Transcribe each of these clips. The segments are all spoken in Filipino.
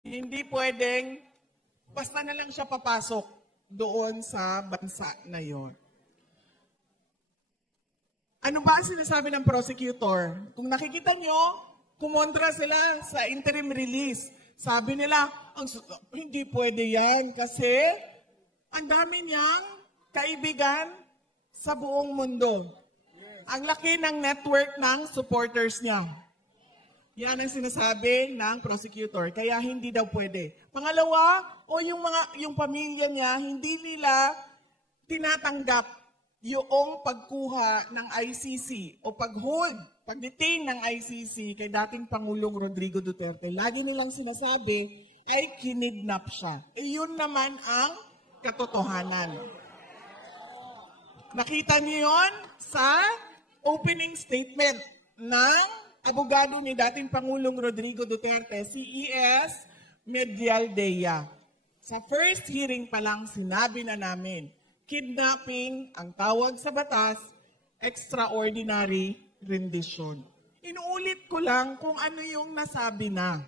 Hindi pwedeng basta na lang siya papasok doon sa bansa na yon. Ano ba ang sinasabi ng prosecutor? Kung nakikita nyo, kumontra sila sa interim release. Sabi nila, hindi pwede yan kasi ang dami niyang kaibigan sa buong mundo. Ang laki ng network ng supporters niya. Yan ang sinasabi ng prosecutor, kaya hindi daw pwede. Pangalawa, yung pamilya niya, hindi nila tinatanggap yung pagkuha ng ICC o pag-detain ng ICC kay dating Pangulong Rodrigo Duterte. Lagi nilang sinasabi ay kinidnap siya. Yun naman ang katotohanan. Nakita niyo yun sa opening statement ng abogado ni dating Pangulong Rodrigo Duterte, si E.S. Medialdea. Sa first hearing pa lang, sinabi na namin, kidnapping ang tawag sa batas, extraordinary rendition. Inuulit ko lang kung ano yung nasabi na.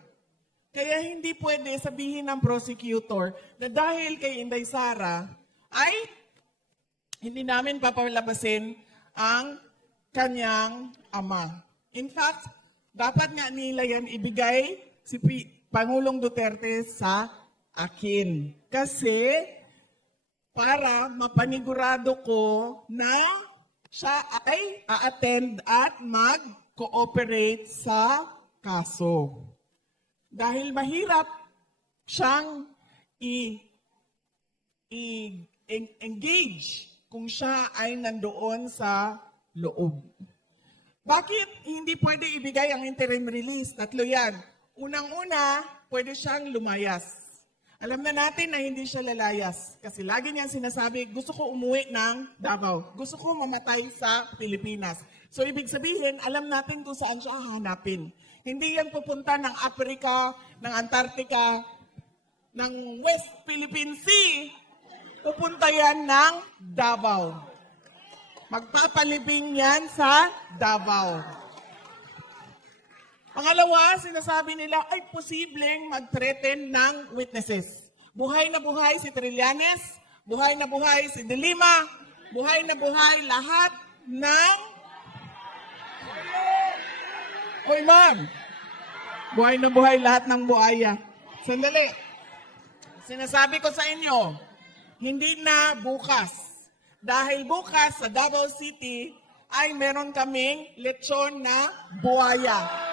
Kaya hindi pwede sabihin ng prosecutor na dahil kay Inday Sara ay hindi namin papalabasin ang kanyang ama. In fact, dapat nga nila yan ibigay si Pangulong Duterte sa akin. Kasi para mapanigurado ko na siya ay a-attend at mag-cooperate sa kaso. Dahil mahirap siyang i-engage kung siya ay nandoon sa loob. Bakit hindi pwede ibigay ang interim release? Tatlo yan. Unang-una, pwede siyang lumayas. Alam na natin na hindi siya lalayas. Kasi lagi niyang sinasabi, gusto ko umuwi ng Davao. Gusto ko mamatay sa Pilipinas. So ibig sabihin, alam natin kung saan siya hahanapin. Hindi yan pupunta ng Africa, ng Antarctica, ng West Philippine Sea. Pupunta yan ng Davao. Magpapalibing yan sa Davao. Pangalawa, sinasabi nila ay posibleng mag-threaten ng witnesses. Buhay na buhay si Trillanes, buhay na buhay si De Lima, buhay na buhay lahat ng... Oy, ma'am! Buhay na buhay lahat ng buhaya. Sandali. Sinasabi ko sa inyo, hindi na bukas. Dahil bukas sa Davao City ay meron kaming lechon na buhaya.